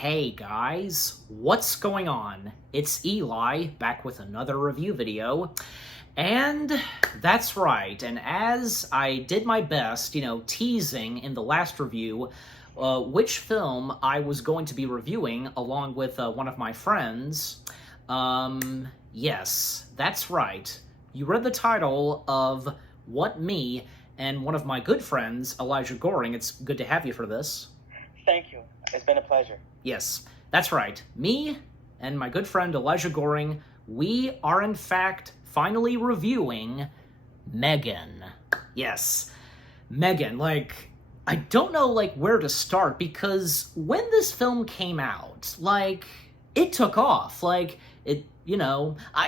Hey guys, what's going on? It's Eli, back with another review video. And that's right, and as I did my best, teasing in the last review, which film I was going to be reviewing along with one of my friends, yes, that's right. You read the title of What Me and one of my good friends, Elijah Goring. It's good to have you for this. Thank you. It's been a pleasure. Yes, that's right. Me and my good friend Elijah Goring, we are in fact finally reviewing M3gan. Yes, M3gan. I don't know, where to start, because when this film came out, it took off. I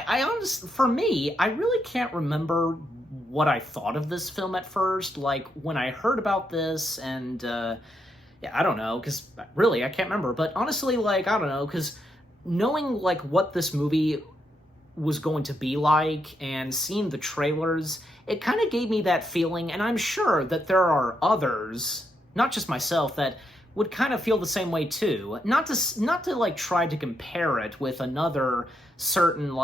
honestly, for me, I really can't remember what I thought of this film at first. When I heard about this and, yeah, I don't know, because really, I can't remember. But honestly, I don't know, because knowing, what this movie was going to be like and seeing the trailers, it kind of gave me that feeling, and I'm sure that there are others, not just myself, that would kind of feel the same way too. Not to try to compare it with another certain,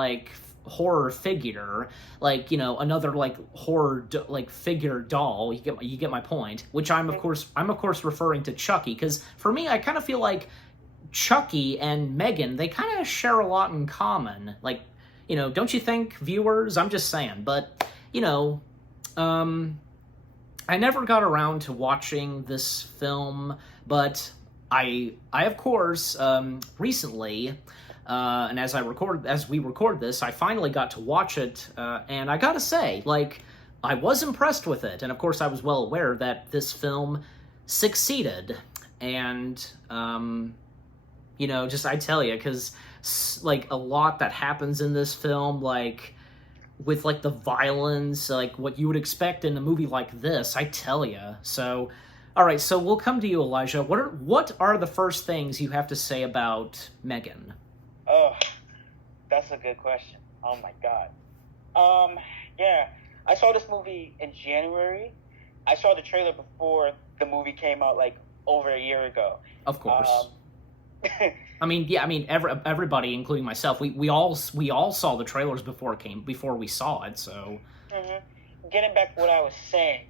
horror figure, another horror figure doll. You get my point, which I'm of course referring to Chucky, because for me, I kind of feel like Chucky and M3gan, they kind of share a lot in common. Don't you think, viewers? I'm just saying. But I never got around to watching this film, but I of course, recently, and as we record this, I finally got to watch it, and I gotta say, I was impressed with it, and of course I was well aware that this film succeeded, and, just, I tell you, because, a lot that happens in this film, with the violence, what you would expect in a movie like this, I tell you. So, all right, so we'll come to you, Elijah. What are the first things you have to say about M3gan? Oh, that's a good question. Oh my God. Yeah, I saw this movie in January. I saw the trailer before the movie came out, over a year ago. Of course. Everybody, including myself, we all saw the trailers before we saw it. So, Getting back to what I was saying,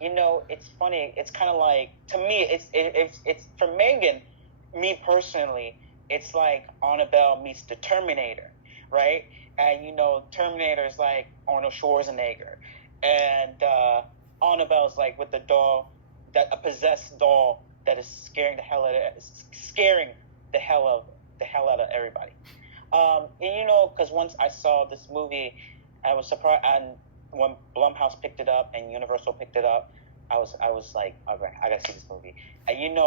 it's funny. It's kind of to me, it's for M3gan. Me personally, it's like Annabelle meets the Terminator, right? And Terminator is like Arnold Schwarzenegger, and Annabelle's with the doll, a possessed doll that is scaring the hell out of everybody. Because once I saw this movie, I was surprised, and when Blumhouse picked it up and Universal picked it up, I was like, okay, I gotta see this movie. And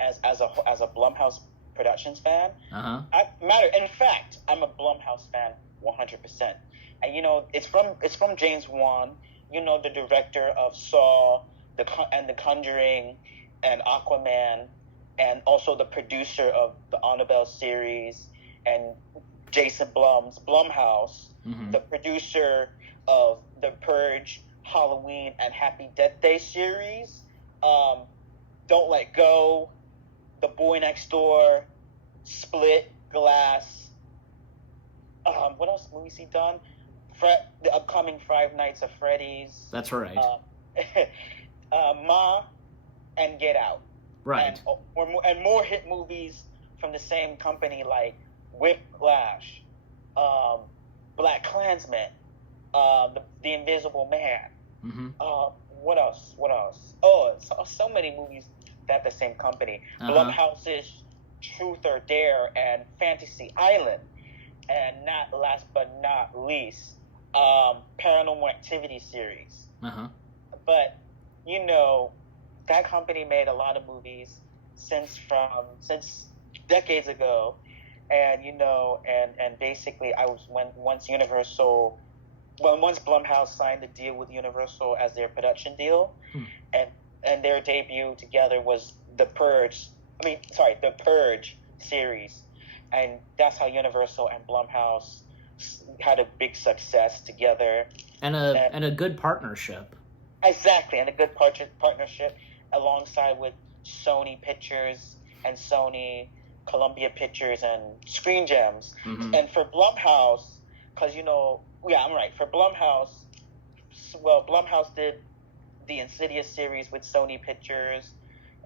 as a Blumhouse Productions fan, in fact, I'm a Blumhouse fan 100%. And it's from James Wan, the director of Saw, The Conjuring, and Aquaman, and also the producer of the Annabelle series, and Jason Blumhouse, the producer of The Purge, Halloween, and Happy Death Day series, Don't Let Go, The Boy Next Door, Split, Glass. What else movies he done? The upcoming Five Nights at Freddy's. That's right. Ma, and Get Out. Right. And more hit movies from the same company, like Whiplash, Black Klansman, the Invisible Man. What else? Oh, so many movies that the same company. Blumhouse's Truth or Dare and Fantasy Island, and last but not least, Paranormal Activity series. But that company made a lot of movies since decades ago, and and basically once Blumhouse signed the deal with Universal as their production deal, and their debut together was The Purge series, and that's how Universal and Blumhouse had a big success together, and a good partnership. Exactly, and a good partnership alongside with Sony Pictures and Sony Columbia Pictures and Screen Gems. Mm-hmm. And for Blumhouse, because yeah, I'm right. For Blumhouse, well, Blumhouse did the Insidious series with Sony Pictures,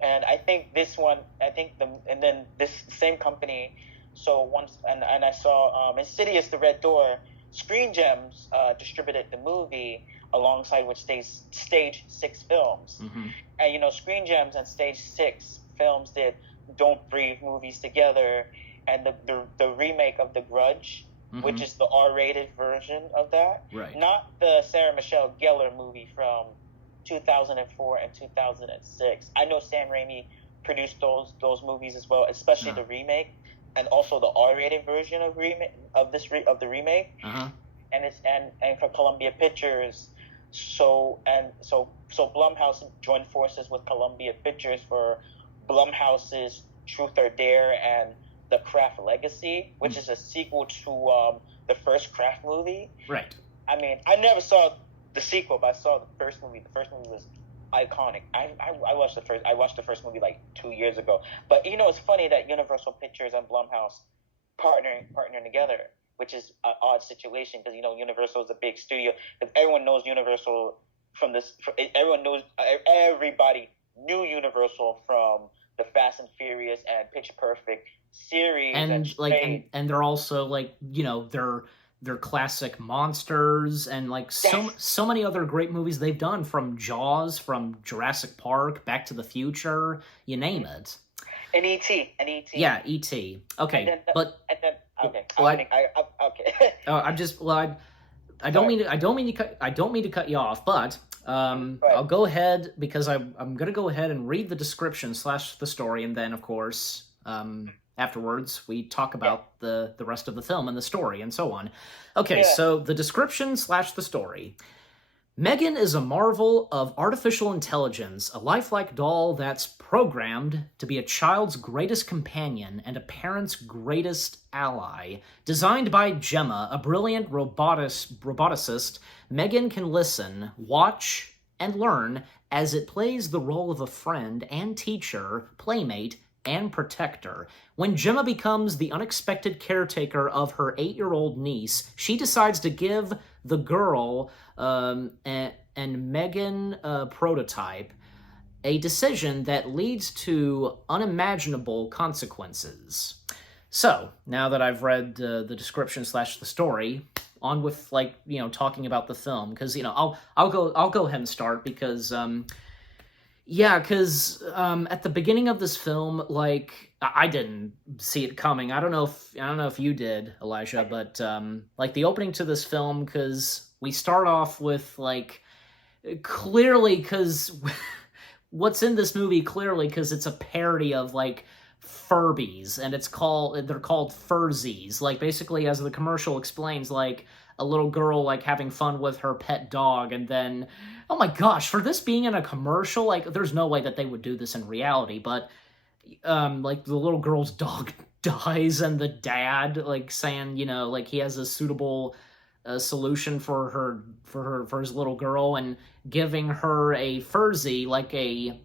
and I think this one, and then this same company. So once, and I saw Insidious: The Red Door. Screen Gems distributed the movie alongside with Stage Six Films, Mm-hmm. and Screen Gems and Stage Six Films did Don't Breathe movies together, and the remake of The Grudge, Mm-hmm. which is the R-rated version of that, Right. not the Sarah Michelle Gellar movie from 2004 and 2006. I know Sam Raimi produced those movies as well, especially the remake, and also the R-rated version of the remake. Uh-huh. And for Columbia Pictures, so Blumhouse joined forces with Columbia Pictures for Blumhouse's Truth or Dare and The Craft Legacy, which is a sequel to the first Craft movie. Right. I mean, I never saw the sequel, but I saw the first movie. The first movie was iconic. I watched the first. I watched the first movie like 2 years ago. But it's funny that Universal Pictures and Blumhouse partnering together, which is an odd situation because Universal is a big studio. Because everyone knows Universal from this. Everybody knew Universal from the Fast and Furious and Pitch Perfect series, and they're also like they're classic monsters and like so many other great movies they've done, from Jaws, from Jurassic Park, Back to the Future, you name it. And E.T. Yeah, E.T. Okay, okay. I don't mean to cut you off, but I'll go ahead because I'm gonna go ahead and read the description / the story, and then of course afterwards we talk about the rest of the film and the story and so on. Okay, so the description / the story. M3gan is a marvel of artificial intelligence, a lifelike doll that's programmed to be a child's greatest companion and a parent's greatest ally. Designed by Gemma, a brilliant roboticist, M3gan can listen, watch, and learn as it plays the role of a friend and teacher, playmate, and protector. When Gemma becomes the unexpected caretaker of her 8-year-old niece, she decides to give the girl and M3gan prototype a decision that leads to unimaginable consequences. So, now that I've read the description / the story, on with talking about the film, because I'll go ahead and start because at the beginning of this film, I didn't see it coming. I don't know if you did, Elijah, but the opening to this film, because we start off with clearly, because what's in this movie clearly, because it's a parody of Furbies, and they're called Furzies. Basically, as the commercial explains, a little girl having fun with her pet dog, and then, oh my gosh, for this being in a commercial, there's no way that they would do this in reality, but the little girl's dog dies, and the dad saying he has a suitable solution for his little girl, and giving her a Furzy, a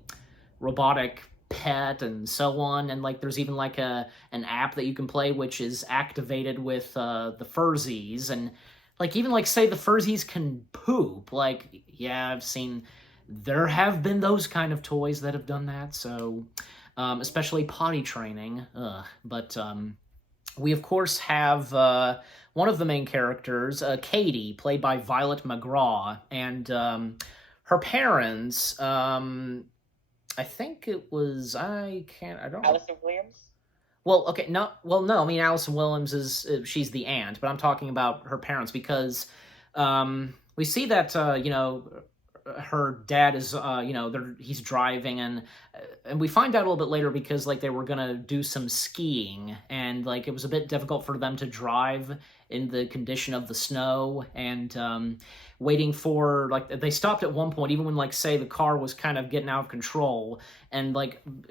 robotic pet, and so on. And there's even an app that you can play which is activated with the Furzies, and even say the Furzies can poop. Yeah, I've seen there have been those kind of toys that have done that, so especially potty training. But we of course have one of the main characters, Katie, played by Violet McGraw, and her parents, I think it was, Allison Williams? No, I mean, Allison Williams she's the aunt, but I'm talking about her parents, because we see that, her dad is, he's driving, and we find out a little bit later because, they were gonna do some skiing, and, it was a bit difficult for them to drive in the condition of the snow, and, waiting for, they stopped at one point, even when, say, the car was kind of getting out of control, and,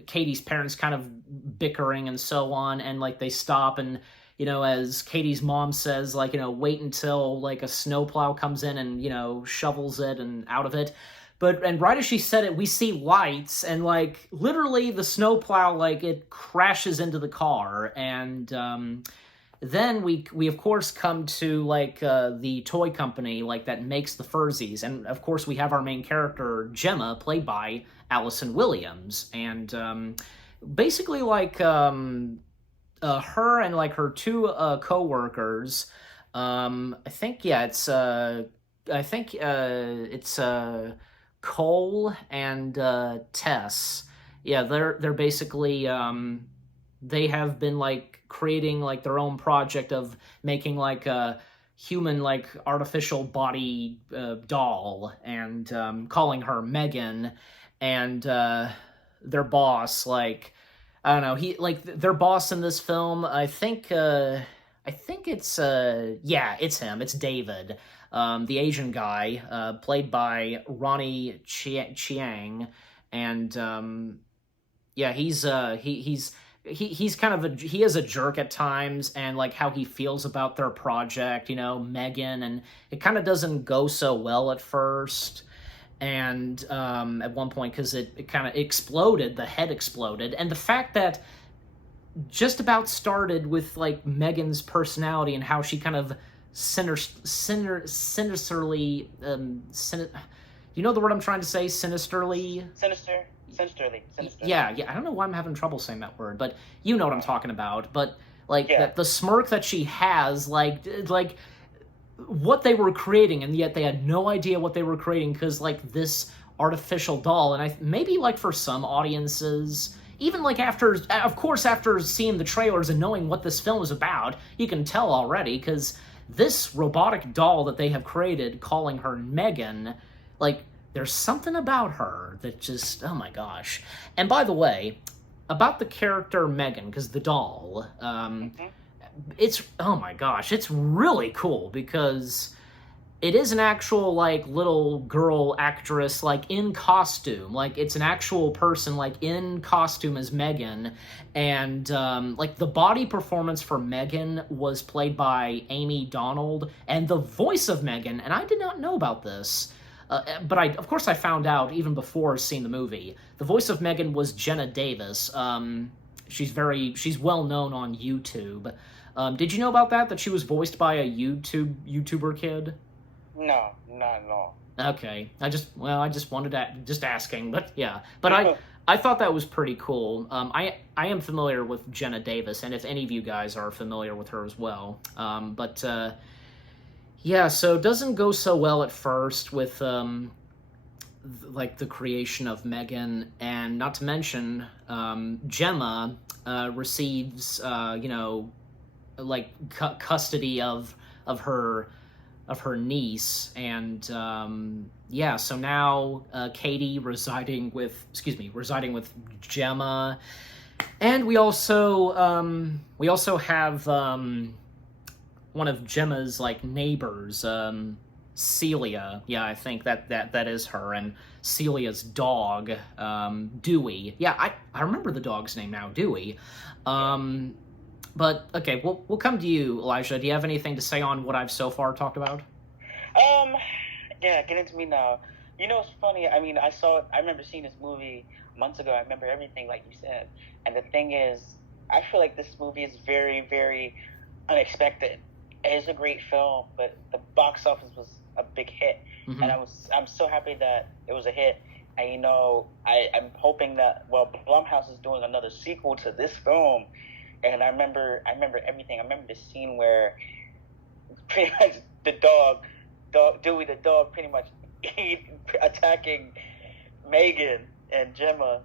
Katie's parents kind of bickering and so on, and, they stop, and, as Katie's mom says, wait until, a snowplow comes in and, shovels it and out of it. and right as she said it, we see lights, and like literally the snowplow, like it crashes into the car, and then we of course come to like the toy company like that makes the Furzies, and of course we have our main character Gemma, played by Allison Williams, and basically like her and like her two co-workers. I think yeah, it's Cole and Tess. Yeah, they're basically they have been like creating like their own project of making like a human like artificial body doll, and calling her Megan, and their boss, like I don't know, he like their boss in this film, I think it's yeah, it's him. It's David, the Asian guy, played by Ronnie Chiang, and yeah, he's kind of he is a jerk at times, and like how he feels about their project, you know, Megan, and it kind of doesn't go so well at first. And at one point, because it kind of exploded, the head exploded, and the fact that just about started with like Megan's personality and how she kind of sinisterly you know the word I'm trying to say, sinisterly, sinister. yeah, I don't know why I'm having trouble saying that word, but you know what I'm talking about. But like Yeah. that the smirk that she has, like what they were creating, and yet they had no idea what they were creating, because like this artificial doll, and maybe like for some audiences, even like after, of course, after seeing the trailers and knowing what this film is about, you can tell already, because this robotic doll that they have created, calling her Megan, like there's something about her that just, oh my gosh. And by the way, about the character Megan, because the doll, it's, oh my gosh, it's really cool, because it is an actual like little girl actress, like in costume, like it's an actual person like in costume as Megan. And like the body performance for Megan was played by Amy Donald, and the voice of Megan, and I did not know about this, but of course I found out even before seeing the movie, the voice of Megan was Jenna Davis. She's well known on YouTube. Did you know about that? That she was voiced by a YouTuber kid? No, not at all. Okay, I just wanted to, just asking, but yeah, but I thought that was pretty cool. I am familiar with Jenna Davis, and if any of you guys are familiar with her as well, but yeah, so it doesn't go so well at first with like the creation of Megan, and not to mention Gemma receives you know, like custody of her niece, and yeah, so now Katie residing with Gemma, and we also have one of Gemma's like neighbors, Celia. Yeah, I think that is her, and Celia's dog, Dewey. Yeah, I remember the dog's name now, Dewey. But okay, we'll come to you, Elijah. Do you have anything to say on what I've so far talked about? Yeah, get into me now. You know, it's funny. I mean, I remember seeing this movie months ago. I remember everything, like you said. And the thing is, I feel like this movie is very, very unexpected. It is a great film, but the box office was a big hit, and I'm so happy that it was a hit. And you know, I'm hoping that, well, Blumhouse is doing another sequel to this film. And I remember everything. I remember the scene where pretty much Dewey the dog, pretty much attacking Megan and Gemma.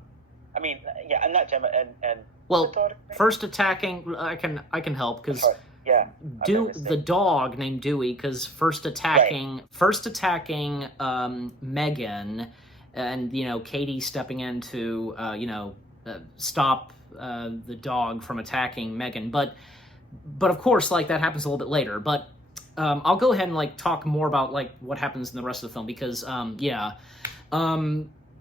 I mean, yeah, I'm not Gemma and well, first attacking. I can help, because yeah, the dog named Dewey, because first attacking Megan, and you know, Katie stepping in to you know, stop the dog from attacking Megan, but of course, like that happens a little bit later. But I'll go ahead and like talk more about like what happens in the rest of the film, because yeah,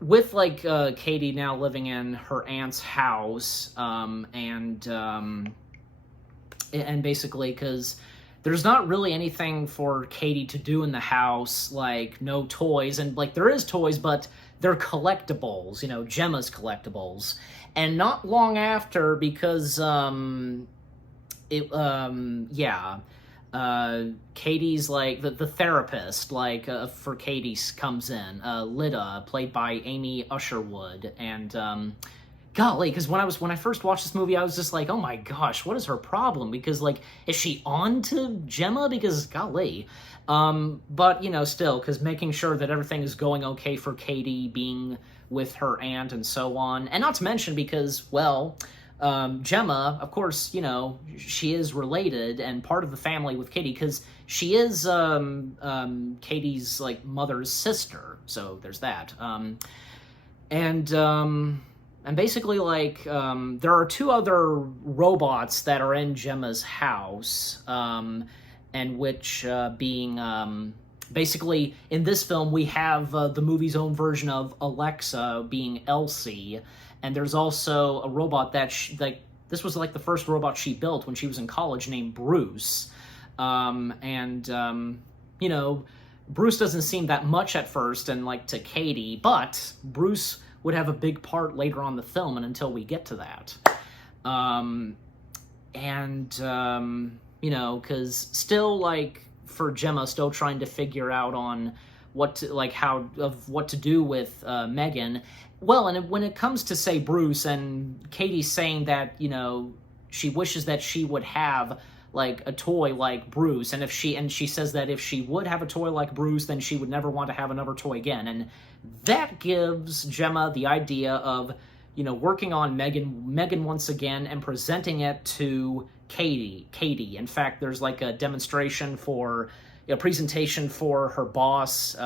with like Katie now living in her aunt's house, and basically because there's not really anything for Katie to do in the house, like no toys, and like there is toys, but they're collectibles, Gemma's collectibles. And not long after, because yeah, Katie's like the therapist, like for Katie comes in, Lida, played by Amy Usherwood, and golly, because when I first watched this movie, I was just like, oh my gosh, what is her problem? Because like, is she on to Gemma? Because golly, but still, because making sure that everything is going okay for Katie, being with her aunt and so on, and not to mention because well. Gemma, of course, she is related and part of the family with Katie because she is Katie's like mother's sister. So there's that. And basically, like, there are two other robots that are in Gemma's house, and which being basically in this film we have the movie's own version of Alexa being Elsie. And there's also a robot that this was like the first robot she built when she was in college, named Bruce. Bruce doesn't seem that much at first and like to Katie, but Bruce would have a big part later on in the film, and until we get to that. Because still, like, for Gemma, still trying to figure out on what to do with Megan. Well, and when it comes to, say, Bruce, and Katie's saying that, she wishes that she would have, like, a toy like Bruce, and she says that if she would have a toy like Bruce, then she would never want to have another toy again, and that gives Gemma the idea of, working on Megan once again, and presenting it to Katie. In fact, there's, like, a demonstration for, a presentation for her boss,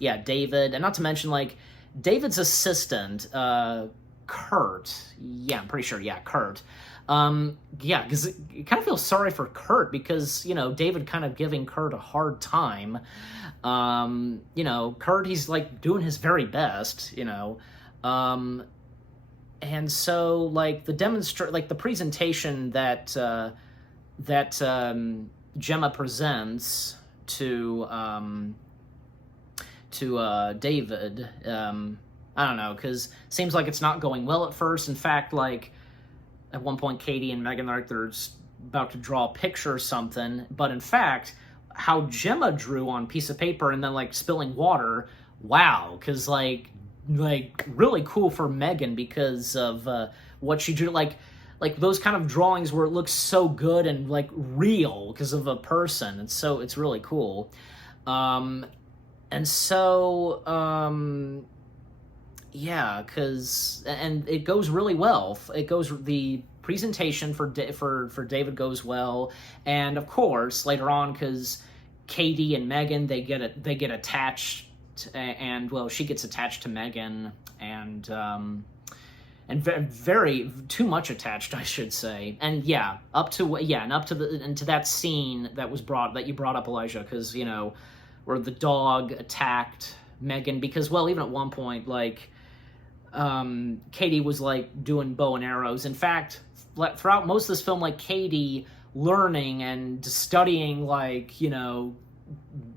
David, and not to mention, like, David's assistant, Kurt. Yeah, I'm pretty sure. Yeah, Kurt. Because you kind of feel sorry for Kurt because, David kind of giving Kurt a hard time. Kurt, he's, like, doing his very best, and so, like, the presentation that Gemma presents to David, I don't know, because seems like it's not going well at first. In fact, like, at one point, Katie and Megan are they're about to draw a picture or something, but in fact, how Gemma drew on a piece of paper and then, like, spilling water, wow, because, like, really cool for Megan because of what she drew, like those kind of drawings where it looks so good and, like, real because of a person, and so it's really cool. And so, and it goes really well. The presentation for David goes well, and of course later on, because Katie and Megan they get attached, and well, she gets attached to Megan, and very too much attached, I should say, and up to that scene that you brought up, Elijah, because where the dog attacked Megan, because, well, even at one point, like, Katie was, like, doing bow and arrows. In fact, throughout most of this film, like, Katie learning and studying, like,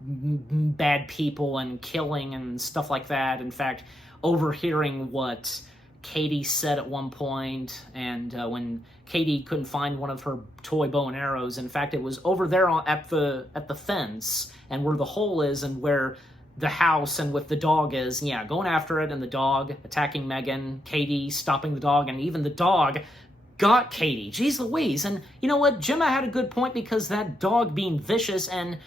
bad people and killing and stuff like that. In fact, overhearing what Katie said at one point, and when Katie couldn't find one of her toy bow and arrows, in fact, it was over there at the fence, and where the hole is, and where the house and with the dog is, going after it, and the dog attacking Megan, Katie stopping the dog, and even the dog got Katie. Jeez Louise. And you know what? Gemma had a good point, because that dog being vicious, and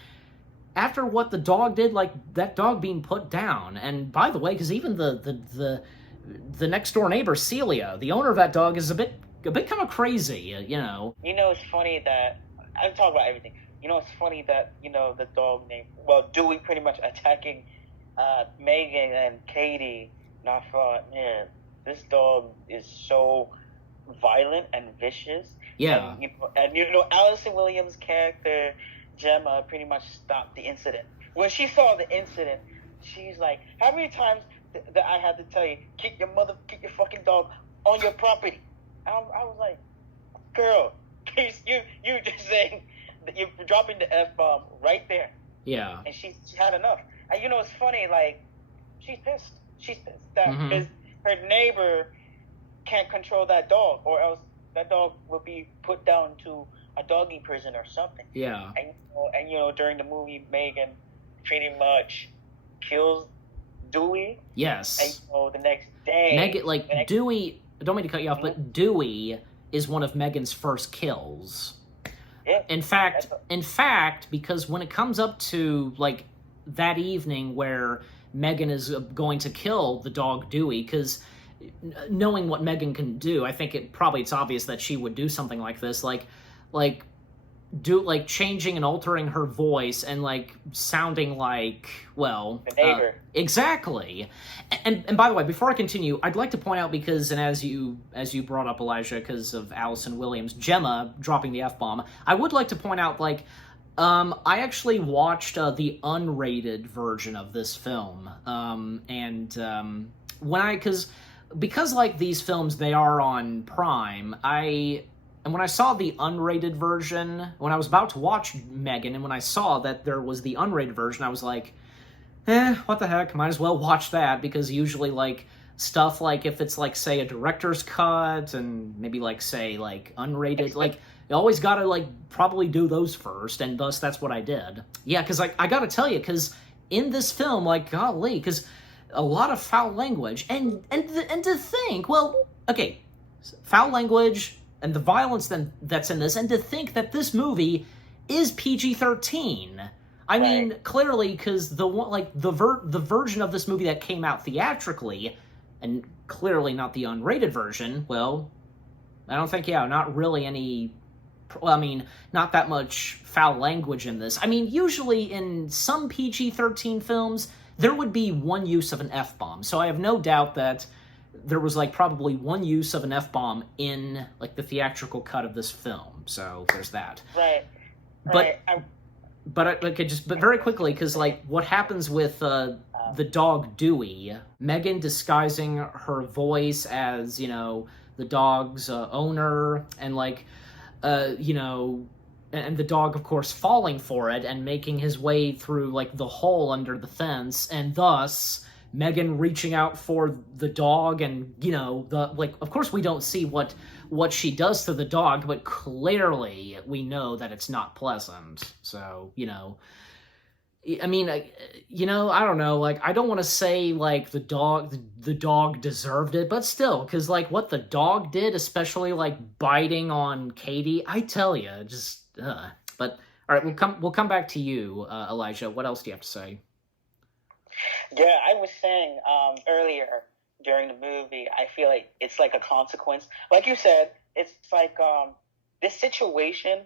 after what the dog did, like, that dog being put down, and by the way, because even the next door neighbor, Celia, the owner of that dog, is a bit kind of crazy, It's funny that I'm talking about everything. It's funny that the dog named Dewey pretty much attacking Megan and Katie. And I thought, man, this dog is so violent and vicious. Yeah. And Allison Williams' character Gemma pretty much stopped the incident. When she saw the incident, she's like, "How many times that I had to tell you, keep your fucking dog on your property?" I was like, "Girl, you just saying you're dropping the F bomb right there, Yeah. and she had enough. And it's funny, like she's pissed. She's pissed that Mm-hmm. her neighbor can't control that dog, or else that dog will be put down to a doggy prison or something. Yeah. And during the movie, Megan pretty much kills Dewey. Yes. And the next day, Megan, Dewey. I don't mean to cut you off, but Dewey is one of Megan's first kills. Yeah. In fact, because when it comes up to like that evening where Megan is going to kill the dog Dewey, because knowing what Megan can do, I think it's obvious that she would do something like this, like changing and altering her voice and like sounding like, well, the neighbor. Exactly. And by the way, before I continue, I'd like to point out, because, and as you brought up, Elijah, because of Allison Williams, Gemma dropping the F-bomb, I would like to point out, like, I actually watched the unrated version of this film, because like these films, they are on Prime, and when I saw the unrated version, when I was about to watch Megan, and when I saw that there was the unrated version, I was like, what the heck, might as well watch that, because usually, like, stuff like, if it's, like, say, a director's cut, and maybe, like, say, like, unrated, like, you always gotta, like, probably do those first, and thus that's what I did. Yeah, because, like, I gotta tell you, because in this film, like, golly, because a lot of foul language, and to think, well, okay, foul language, and the violence that's in this, and to think that this movie is PG-13. I mean, clearly, because the version of this movie that came out theatrically, and clearly not the unrated version, well, I don't think, not really any, well, I mean, not that much foul language in this. I mean, usually in some PG-13 films, there would be one use of an F-bomb, so I have no doubt that there was, like, probably one use of an F-bomb in, like, the theatrical cut of this film, so there's that. Right. But very quickly, because, like, what happens with the dog Dewey, Megan disguising her voice as, the dog's owner, and, like, and the dog, of course, falling for it and making his way through, like, the hole under the fence, and thus Megan reaching out for the dog, and, of course we don't see what she does to the dog, but clearly we know that it's not pleasant. So, I mean, I don't know, like, I don't want to say, like, the dog deserved it, but still, because, like, what the dog did, especially, like, biting on Katie, I tell you, just, But, all right, we'll come back to you, Elijah. What else do you have to say? Yeah, I was saying earlier during the movie, I feel like it's like a consequence. Like you said, it's like this situation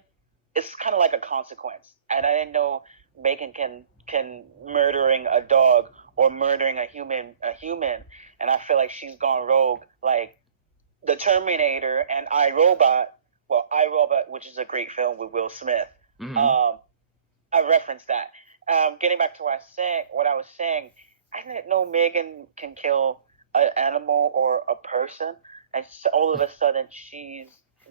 is kind of like a consequence. And I didn't know Megan can murdering a dog or murdering a human. And I feel like she's gone rogue. Like the Terminator and iRobot, which is a great film with Will Smith. Mm-hmm. I referenced that. Getting back to what I was saying, I didn't know Megan can kill an animal or a person, and so all of a sudden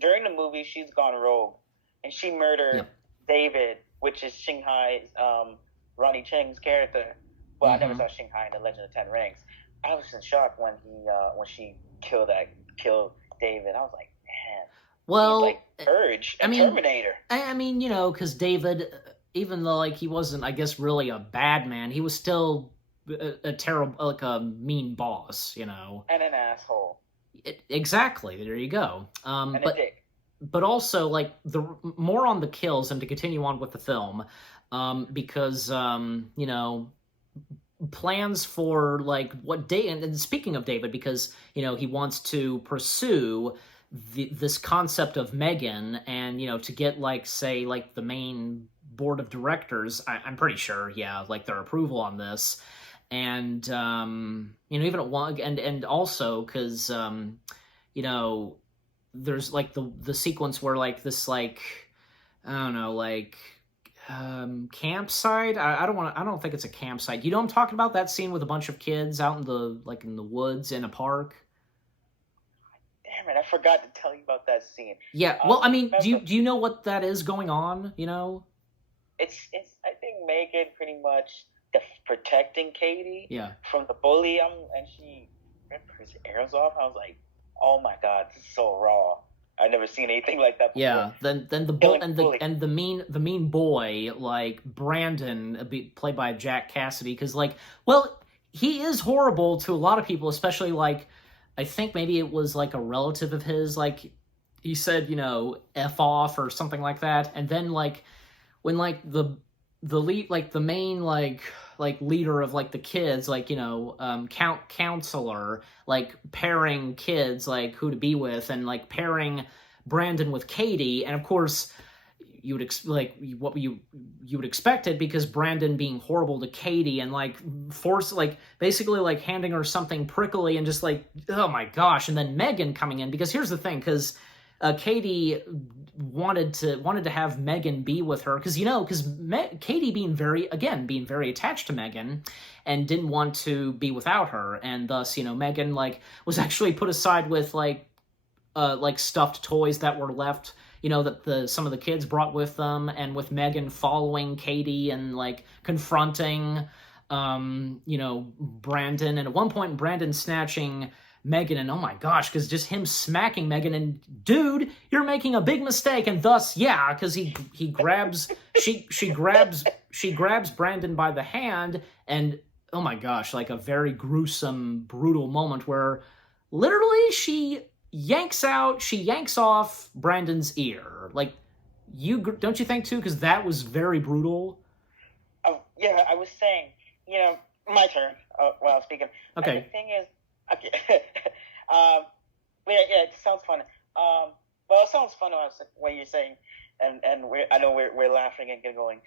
during the movie she's gone rogue, and she murdered David, which is Shanghai's Ronnie Cheng's character. Well, I never saw Shanghai in The Legend of Ten Rings. I was in shock when she killed David. I was like, man. Well, he's like Purge, Terminator. I mean, because David, even though, like, he wasn't, I guess, really a bad man, he was still a terrible, like, a mean boss, And an asshole. Exactly. There you go. And a dick. But also, like, the more on the kills, and to continue on with the film, because, plans for, like, what and speaking of David, because, he wants to pursue this concept of Megan, and, to get, like, say, like, the main board of directors, I'm pretty sure, like, their approval on this, and, even at one, and also, because, there's, like, the sequence where, like, this, like, I don't know, like, campsite, I don't think it's a campsite, I'm talking about, that scene with a bunch of kids out in the woods in a park? damn it, I forgot to tell you about that scene. Yeah, well, I mean, do Remember, you know what that is going on? You know? it's I think Megan pretty much protecting Katie Yeah. from the bully. And she ripped his arrows off. I was like, oh my god, this is so raw. I've never seen anything like that before. Yeah, then the bull Killing and bully. the mean boy, like Brandon, played by Jack Cassidy, because like, well, he is horrible to a lot of people, especially like, I think maybe it was like a relative of his, like he said, you know, F off or something like that, and then like when like the lead, like the main like leader of like the kids, like, you know, counselor, like pairing kids like who to be with, and like pairing Brandon with Katie, and of course you would like what you would expect it, because Brandon being horrible to Katie and like force, like basically like handing her something prickly and just like, oh my gosh. And then Megan coming in, because here's the thing, because Katie wanted to have Megan be with her, because, you know, because Katie being very attached to Megan and didn't want to be without her, and thus, you know, Megan like was actually put aside with like stuffed toys that were left, you know, that some of the kids brought with them, and with Megan following Katie and like confronting you know, Brandon, and at one point Brandon snatching Megan, and oh my gosh, because just him smacking Megan, and dude, you're making a big mistake, and thus, yeah, because he grabs she grabs Brandon by the hand, and oh my gosh, like a very gruesome, brutal moment where literally she yanks off Brandon's ear. Like, don't you think too? Because that was very brutal. Oh yeah, I was saying, you know, my turn while I was speaking. Okay. And the thing is, okay, yeah, it sounds fun. Well, it sounds fun when you're saying, and I know we're laughing and giggling,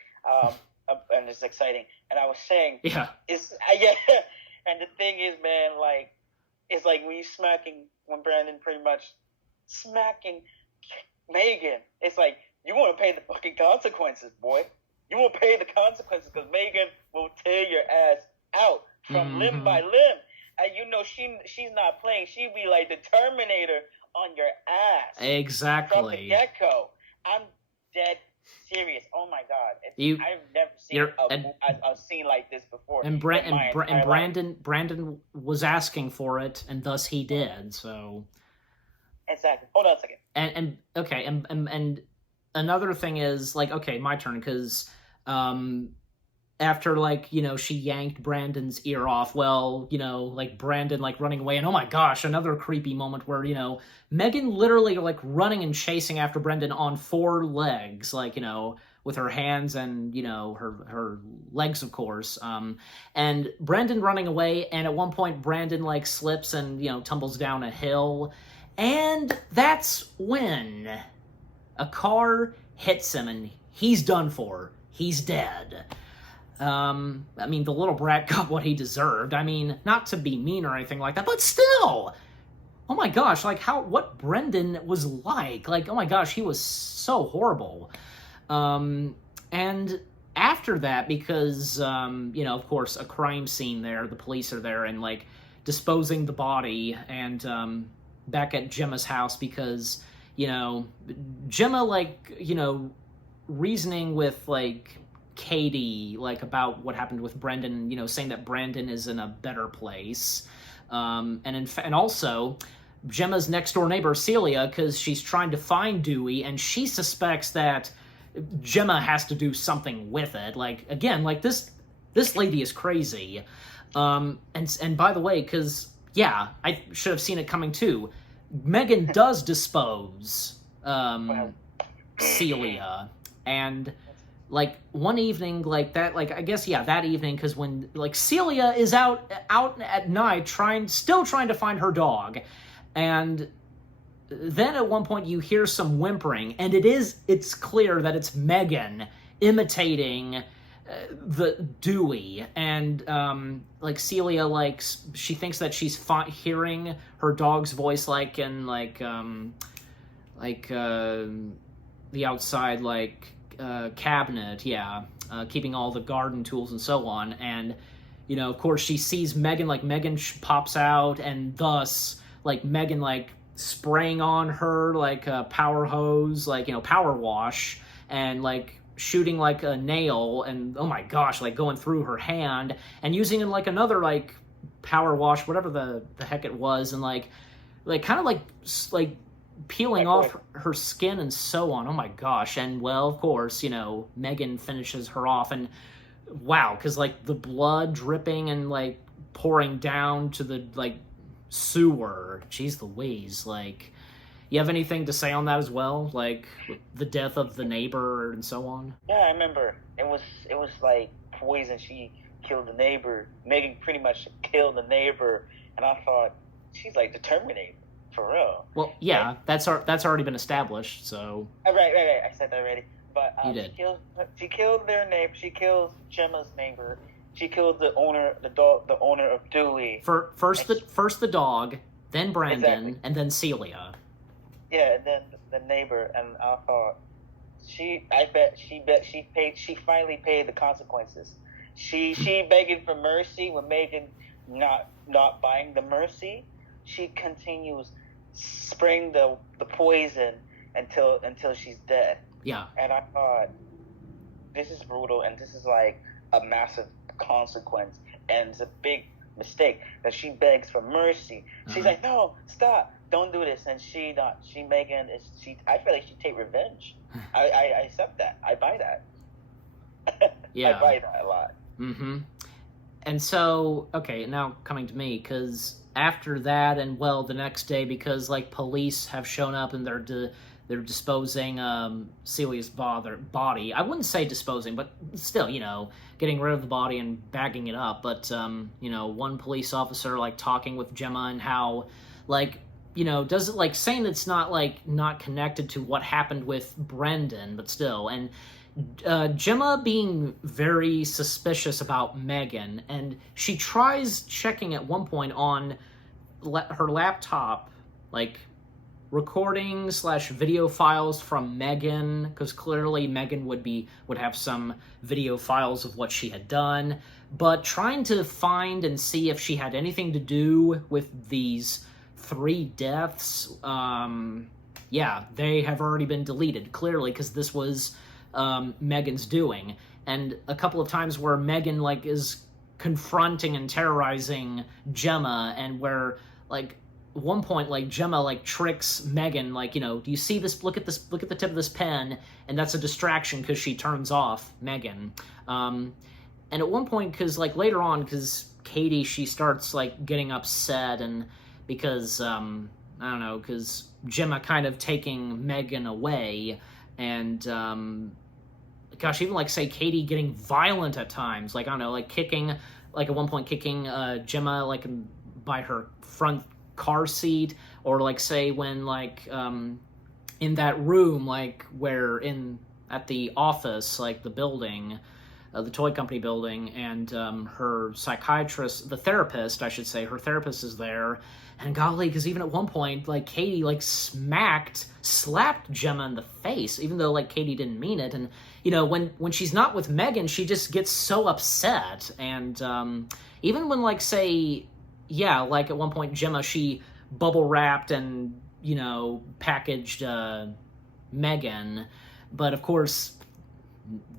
and it's exciting. And I was saying, Yeah. Yeah, and the thing is, man, like, it's like when Brandon pretty much smacking Megan, it's like, you want to pay the fucking consequences, boy. You will pay the consequences, because Megan will tear your ass out from limb by limb. And you know she's not playing. She'd be like the Terminator on your ass. Exactly. From the get-go. I'm dead serious. Oh my god. I've never seen a scene like this before. And Brandon was asking for it, and thus he did. So. Exactly. Hold on a second. And okay, and another thing is, like, okay, my turn, because after, like, you know, she yanked Brandon's ear off, well, you know, like, Brandon, like, running away, and oh my gosh, another creepy moment where, you know, Megan literally, like, running and chasing after Brandon on 4 legs, like, you know, with her hands and, you know, her legs, of course, and Brandon running away, and at one point, Brandon, like, slips and, you know, tumbles down a hill, and that's when a car hits him, and he's done for. He's dead. I mean, the little brat got what he deserved. I mean, not to be mean or anything like that, but still! Oh my gosh, like, what Brendan was like. Like, oh my gosh, he was so horrible. And after that, because, you know, of course, a crime scene there, the police are there, and, like, disposing the body, and, back at Gemma's house, because, you know, Gemma, like, you know, reasoning with, like, Katie, like, about what happened with Brendan, you know, saying that Brandon is in a better place. And also, Gemma's next door neighbor, Celia, because she's trying to find Dewey, and she suspects that Gemma has to do something with it. Like, again, like, this lady is crazy. And by the way, because, yeah, I should have seen it coming too, Megan does dispose Celia, and, like, one evening, like, that, like, I guess, yeah, that evening, because when, like, Celia is out at night still trying to find her dog, and then at one point you hear some whimpering, and it's clear that it's Megan imitating the Dewey, and, like, Celia, like, she thinks that she's hearing her dog's voice, like, in, like, the outside, like, cabinet, yeah, keeping all the garden tools and so on, and, you know, of course, she sees Megan, like, Megan pops out, and thus, like, Megan, like, spraying on her like a power hose, like, power wash, and like shooting like a nail, and oh my gosh, like going through her hand, and using in like another like power wash, whatever the heck it was, and like kind of like peeling off her skin and so on. Oh my gosh. And well, of course, Megan finishes her off, and wow, because like the blood dripping and like pouring down to the like sewer. Jeez Louise. Like, you have anything to say on that as well? Like the death of the neighbor and so on? Yeah, I remember. It was like poison. She killed the neighbor. Megan pretty much killed the neighbor, and I thought she's like the Terminator for real. Well, yeah, that's already been established. So right. I said that already. But you did. She killed their neighbor. She kills Gemma's neighbor. She killed the owner, the owner of Dewey. First the dog, then Brandon, exactly. And then Celia. Yeah, and then the neighbor, and I thought she finally paid the consequences. She begging for mercy when Megan not buying the mercy. She continues spraying the poison until she's dead. Yeah. And I thought, this is brutal, and this is like a massive consequence, and it's a big mistake that she begs for mercy. She's like, no, stop, don't do this. And Megan I feel like she'd take revenge. I accept that. I buy that. Yeah. I buy that a lot. Mm-hmm. And so, okay, now coming to me, because after that, and well, the next day, because like police have shown up and they're disposing Celia's body. I wouldn't say disposing, but still, getting rid of the body and bagging it up. But one police officer like talking with Gemma and how like does it like saying it's not like not connected to what happened with Brendan, but still, and Gemma being very suspicious about Megan, and she tries checking at one point on her laptop, like recording / video files from Megan, because clearly Megan would have some video files of what she had done, but trying to find and see if she had anything to do with these 3 deaths. Yeah, they have already been deleted, clearly, because this was Megan's doing. And a couple of times where Megan like is confronting and terrorizing Gemma, and where like at one point like Gemma like tricks Megan, like, do you see this, look at this, look at the tip of this pen, and that's a distraction because she turns off Megan. And at one point, because like later on, because Katie, she starts like getting upset, and because I don't know, because Gemma kind of taking Megan away, and gosh, even like say Katie getting violent at times, like I don't know, like kicking, like at one point kicking Gemma like by her front car seat, or like say when like in that room, like where at the office, like the building, the toy company building, and her psychiatrist, the therapist, I should say, her therapist is there. And golly, because even at one point, like Katie like slapped Gemma in the face, even though like Katie didn't mean it. And when she's not with Megan, she just gets so upset. And even when like say, yeah, like at one point Gemma, she bubble wrapped and packaged Megan, but of course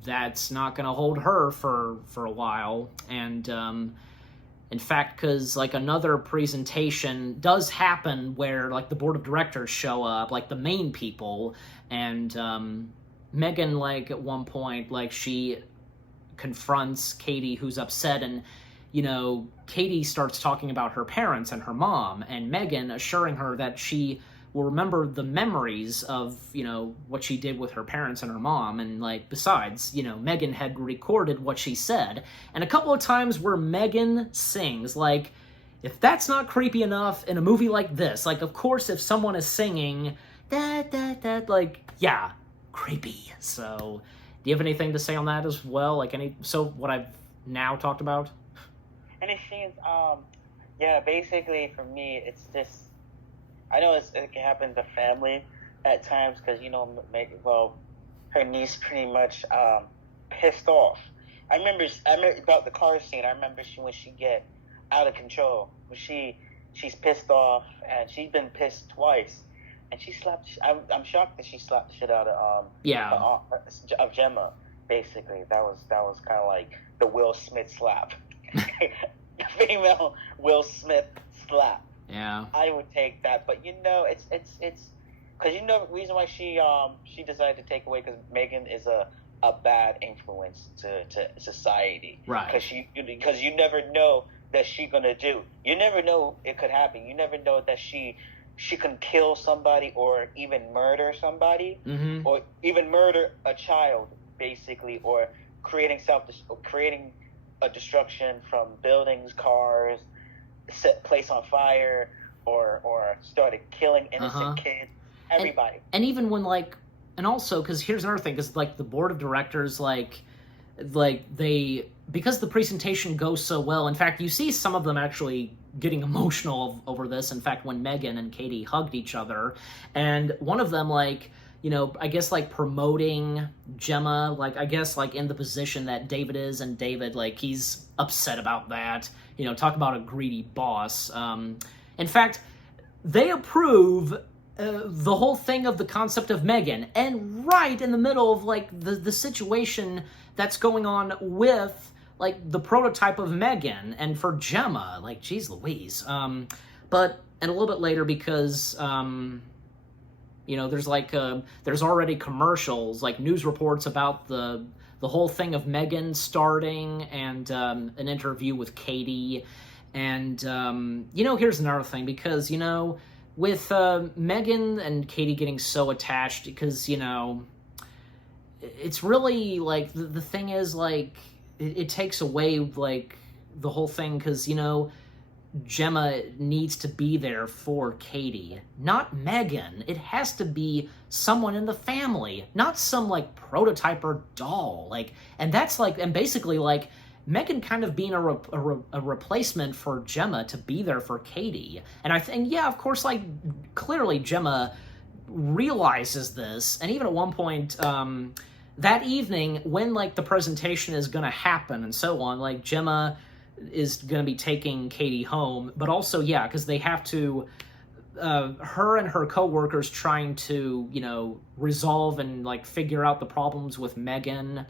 that's not gonna hold her for a while. And in fact, because like another presentation does happen where like the board of directors show up, like the main people, and Megan like at one point like she confronts Katie, who's upset, and Katie starts talking about her parents and her mom, and Megan assuring her that she will remember the memories of what she did with her parents and her mom. And like besides, Megan had recorded what she said, and a couple of times where Megan sings, like, if that's not creepy enough in a movie like this, like of course if someone is singing that, like, yeah, creepy. So do you have anything to say on that as well, like what I've now talked about? And it seems yeah, basically for me it's this, I know it can happen to family at times, because her niece pretty much pissed off. I remember about the car scene. I remember when she get out of control, when she she's pissed off, and she's been pissed twice, and she slapped. I'm shocked that she slapped the shit out of Yeah. of Gemma. Basically, that was kind of like the Will Smith slap, the female Will Smith slap. Yeah. I would take that, but it's because the reason why she decided to take away because Megan is a bad influence to society. Right. Because you never know that she gonna do. You never know it could happen. You never know that she can kill somebody or even murder somebody or even murder a child basically or creating a destruction from buildings, cars, set place on fire or started killing innocent kids, everybody. And even when and also because here's another thing, because the board of directors they, because the presentation goes so well, in fact you see some of them actually getting emotional over this. In fact, when Megan and Katie hugged each other, and one of them I guess promoting Gemma, I guess in the position that David is, and David he's upset about that. Talk about a greedy boss. In fact, they approve the whole thing of the concept of Megan, and right in the middle of the situation that's going on with the prototype of Megan, and for Gemma, geez Louise. But and a little bit later, because there's there's already commercials, news reports about the whole thing of Megan starting, and an interview with Katie. And here's another thing, because with Megan and Katie getting so attached, because it's really the thing is it takes away the whole thing, because Gemma needs to be there for Katie, not Megan. It has to be someone in the family, not some prototype or doll. And that's and basically Megan kind of being a replacement for Gemma to be there for Katie. And I think, yeah, of course, clearly Gemma realizes this, and even at one point that evening when the presentation is going to happen and so on, Gemma is going to be taking Katie home, but also, yeah, because they have to, her and her co-workers trying to, resolve and figure out the problems with Megan.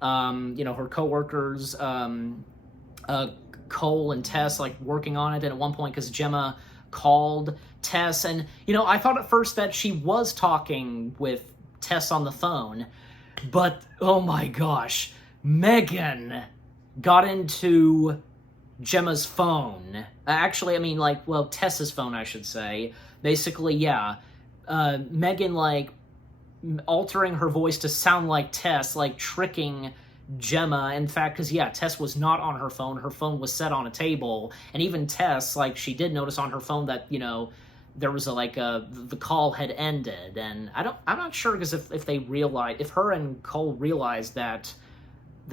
Her co-workers, Cole and Tess, working on it, and at one point, because Gemma called Tess, and, I thought at first that she was talking with Tess on the phone, but, oh my gosh, Megan got into Gemma's phone. Actually, I mean, Tess's phone, I should say. Basically, yeah. Megan, altering her voice to sound like Tess, tricking Gemma. In fact, because, yeah, Tess was not on her phone. Her phone was set on a table. And even Tess, she did notice on her phone that, there was the call had ended. And I'm not sure, because if they realized, if her and Cole realized that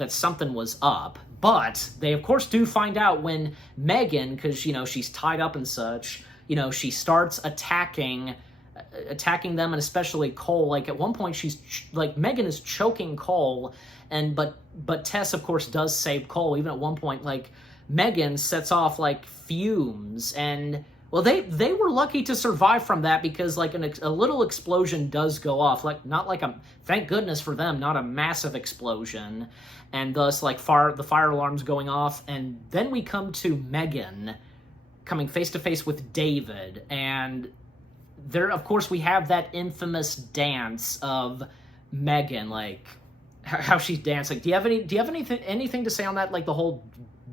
something was up. But they, of course, do find out when Megan, because, she's tied up and such, she starts attacking them, and especially Cole. At one point, she's, Megan is choking Cole, but Tess, of course, does save Cole. Even at one point, Megan sets off, fumes, and, well, they were lucky to survive from that, because, a little explosion does go off. Not thank goodness for them, not a massive explosion. And thus, the fire alarm's going off, and then we come to Megan coming face-to-face with David, and there, of course, we have that infamous dance of Megan, how she's dancing. Do you have anything to say on that, the whole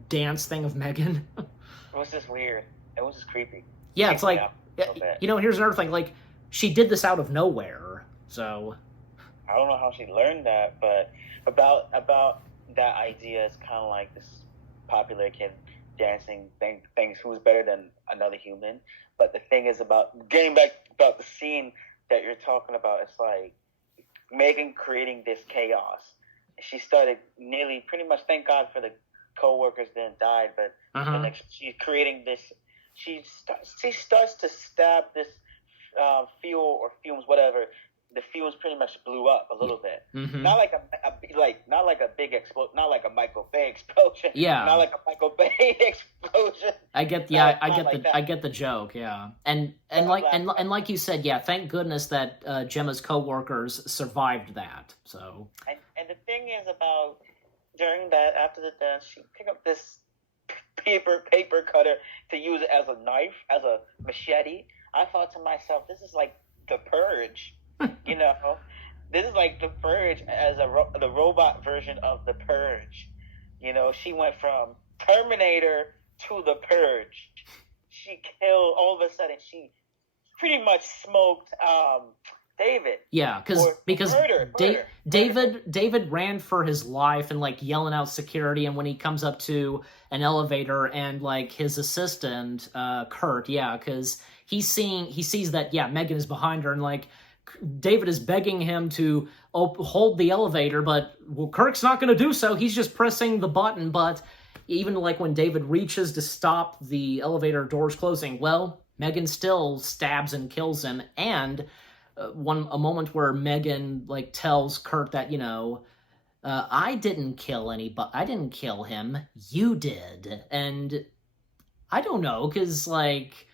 dance thing of Megan? It was just weird. It was just creepy. Yeah, it's here's another thing, she did this out of nowhere, so I don't know how she learned that, but about that idea is kind of like this popular kid dancing things who's better than another human. But the thing is, about getting back about the scene that you're talking about, it's Megan creating this chaos. She started nearly pretty much, thank God for the co-workers didn't die, but she's creating this. She starts to stab this fuel or fumes, whatever, the fuse pretty much blew up a little bit. Mm-hmm. Not like not like a big explosion, not like a Michael Bay explosion. Yeah. Not like a Michael Bay explosion. I get I get the joke, yeah. And like you said, yeah, thank goodness that Gemma's coworkers survived that. So and the thing is about during that, after the death, she picked up this paper cutter to use it as a knife, as a machete. I thought to myself, this is like The Purge, you know. This is like The Purge as the robot version of The Purge. You know, she went from Terminator to The Purge. She killed, all of a sudden, she pretty much smoked David. Yeah, because murder. David ran for his life and like yelling out security, and when he comes up to an elevator and like his assistant Kurt, yeah, because he sees that M3gan is behind her, and like David is begging him to hold the elevator, but Kirk's not going to do so. He's just pressing the button. But even like when David reaches to stop the elevator doors closing, well, M3gan still stabs and kills him. And a moment where M3gan like tells Kurt that, you know, I didn't kill anybody. I didn't kill him. You did. And I don't know, because like,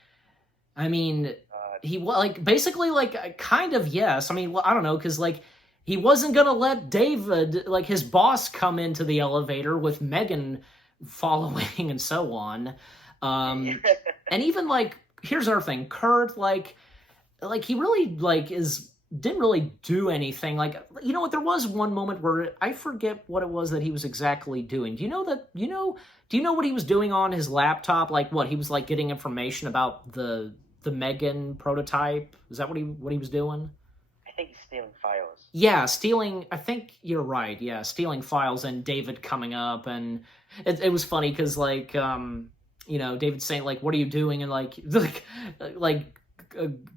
I mean, he like basically like kind of yes. I mean, well, I don't know, because like he wasn't gonna let David, like his boss, come into the elevator with M3gan following and so on. And even like, here's another thing, Kurt like he really like didn't really do anything. Like, you know what, there was one moment where I forget what it was that he was exactly doing. Do you know what he was doing on his laptop? Like what, he was like getting information about the M3gan prototype? Is that what he was doing? I think he's stealing files. Yeah, stealing, I think you're right. Yeah, stealing files, and David coming up, and it was funny because like you know, David saying like, what are you doing? And like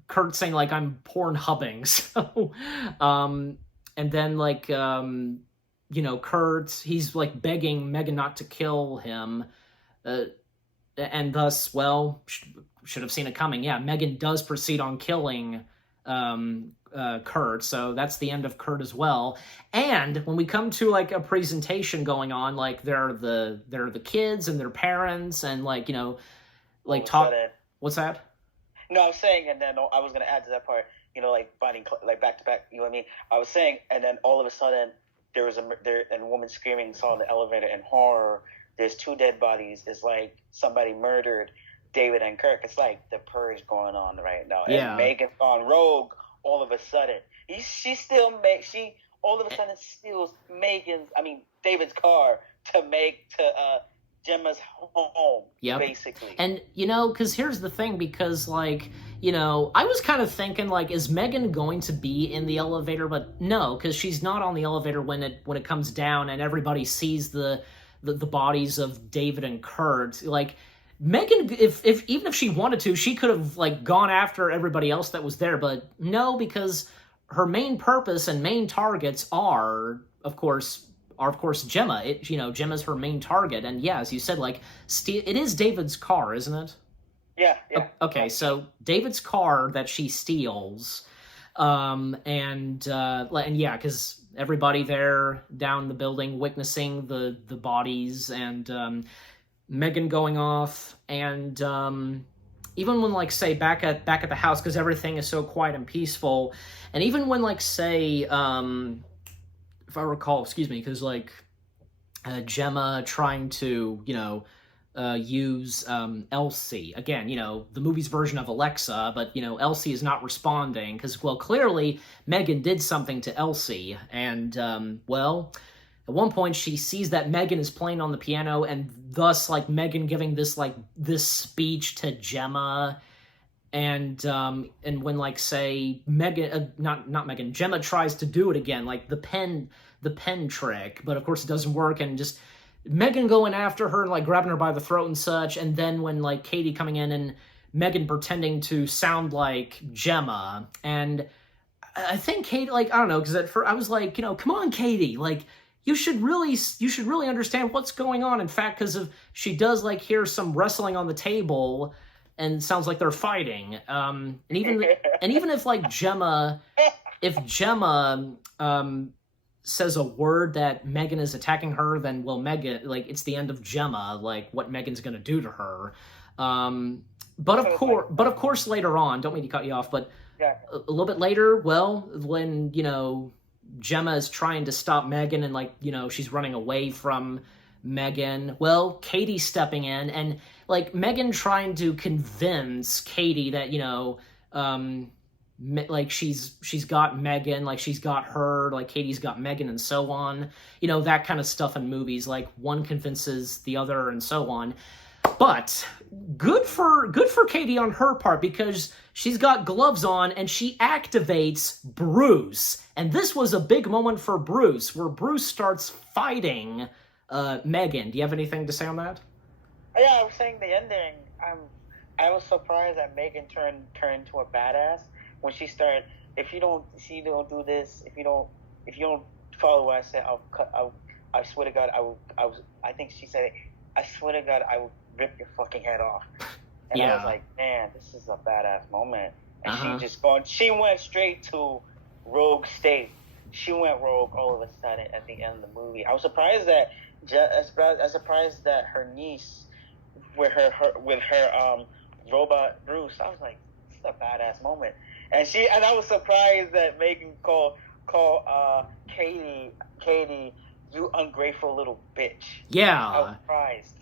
Kurt saying like, I'm porn-hubbing. So and then like you know, Kurt, he's like begging M3gan not to kill him, and thus, well, should have seen it coming. Yeah, M3gan does proceed on killing Kurt, so that's the end of Kurt as well. And when we come to like a presentation going on, like there are the kids and their parents, and like, you know, like talk. What's that? No, I was saying, and then I was gonna add to that part. You know, like finding like back to back. You know what I mean? I was saying, and then all of a sudden there was a woman screaming, saw the elevator in horror. There's two dead bodies. It's like somebody murdered David and Kirk. It's like The Purge going on right now. Yeah. And M3gan's gone rogue all of a sudden. She all of a sudden steals David's car to Gemma's home. Yep. Basically. And you know, because here's the thing, because like, you know, I was kind of thinking like, is M3gan going to be in the elevator? But no, because she's not on the elevator when it comes down and everybody sees the bodies of David and Kurt. Like, M3gan, if even if she wanted to, she could have like gone after everybody else that was there, but no, because her main purpose and main targets are of course Gemma. Gemma's her main target, and yeah, as you said, like it is David's car, isn't it? Yeah. Okay, so David's car that she steals, and yeah, because everybody there down the building witnessing the bodies, and M3gan going off, and even when like say back at the house, because everything is so quiet and peaceful, and even when like say if I recall, excuse me, because like Gemma trying to use Elsie again, the movie's version of Alexa, but Elsie is not responding because, well, clearly M3gan did something to Elsie, and well, at one point she sees that M3gan is playing on the piano, and thus like M3gan giving this speech to Gemma, and when like say M3gan not M3gan, Gemma tries to do it again, like the pen trick, but of course it doesn't work, and just M3gan going after her and like grabbing her by the throat and such, and then when like Katie coming in and M3gan pretending to sound like Gemma, and I think Katie, like, I don't know, because at first I was like, come on, Katie, like you should really understand what's going on. In fact, because she does like hear some wrestling on the table, and sounds like they're fighting. And even if like Gemma says a word that Megan is attacking her, then well, Megan, like, it's the end of Gemma, like what Megan's gonna do to her. But of course, later on, don't mean to cut you off, but Yeah. a little bit later, well, when Gemma is trying to stop Megan, and like she's running away from Megan. Well, Katie's stepping in, and like Megan trying to convince Katie that like she's got Megan, like she's got her, like Katie's got Megan, and so on. That kind of stuff in movies, like one convinces the other, and so on. But good for Katie on her part, because she's got gloves on and she activates Bruce. And this was a big moment for Bruce, where Bruce starts fighting Megan. Do you have anything to say on that? Yeah, I was saying the ending. I was surprised that Megan turned into a badass when she started. If you don't do this, if you don't follow what I said, I swear to God, I think she said, I swear to God, I will rip your fucking head off. And Yeah. I was like, man, this is a badass moment. And Uh-huh. she went straight to rogue state. She went rogue all of a sudden at the end of the movie. I was surprised that her niece with her robot Bruce. I was like, this is a badass moment. And I was surprised that Megan called Katie, you ungrateful little bitch. Yeah. I was surprised.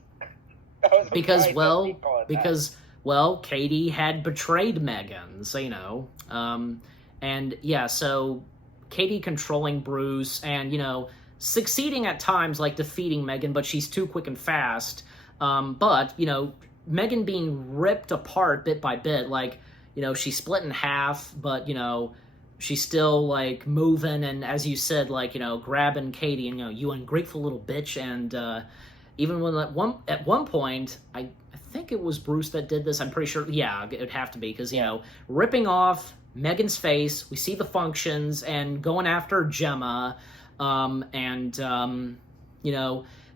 Because Katie had betrayed Megan, so and yeah, so Katie controlling Bruce, and succeeding at times, like defeating Megan, but she's too quick and fast. But Megan being ripped apart bit by bit, like she's split in half, but she's still like moving, and as you said, like grabbing Katie, and you ungrateful little bitch. And even when at one point, I think it was Bruce that did this. I'm pretty sure. Yeah, it would have to be, because ripping off Megan's face. We see the functions and going after Gemma,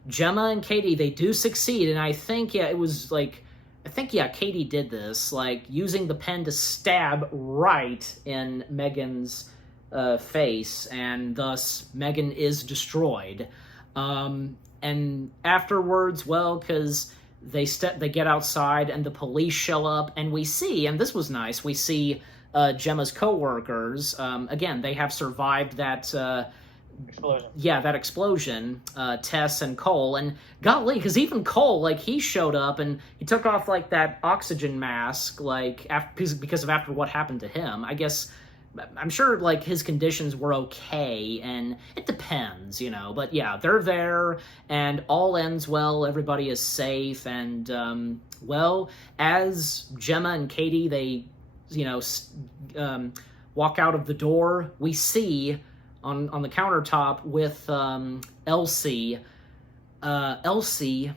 Gemma and Katie, they do succeed, and I think Katie did this, like using the pen to stab right in Megan's face, and thus Megan is destroyed. And afterwards, well, because they get outside and the police show up, and we see, and this was nice, we see Gemma's co-workers. Again, they have survived that explosion. Yeah, that explosion. Tess and Cole, and golly, because even Cole, like, he showed up and he took off like that oxygen mask, like because of after what happened to him. I guess I'm sure like his conditions were okay, and it depends, But yeah, they're there, and all ends well. Everybody is safe, and as Gemma and Katie, they walk out of the door, we see on the countertop with Elsie. Elsie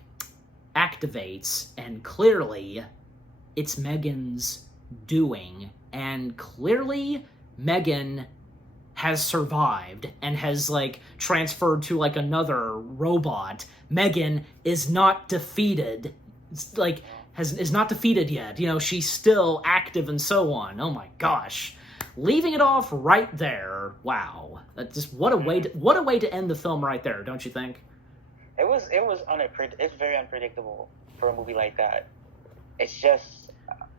activates, and clearly it's Megan's doing, and clearly Megan has survived and has like transferred to like another robot. Megan is not defeated. Is not defeated yet. She's still active, and so on. Oh my gosh. Leaving it off right there. Wow. Just what a way to end the film right there, don't you think? It's very unpredictable for a movie like that. It's just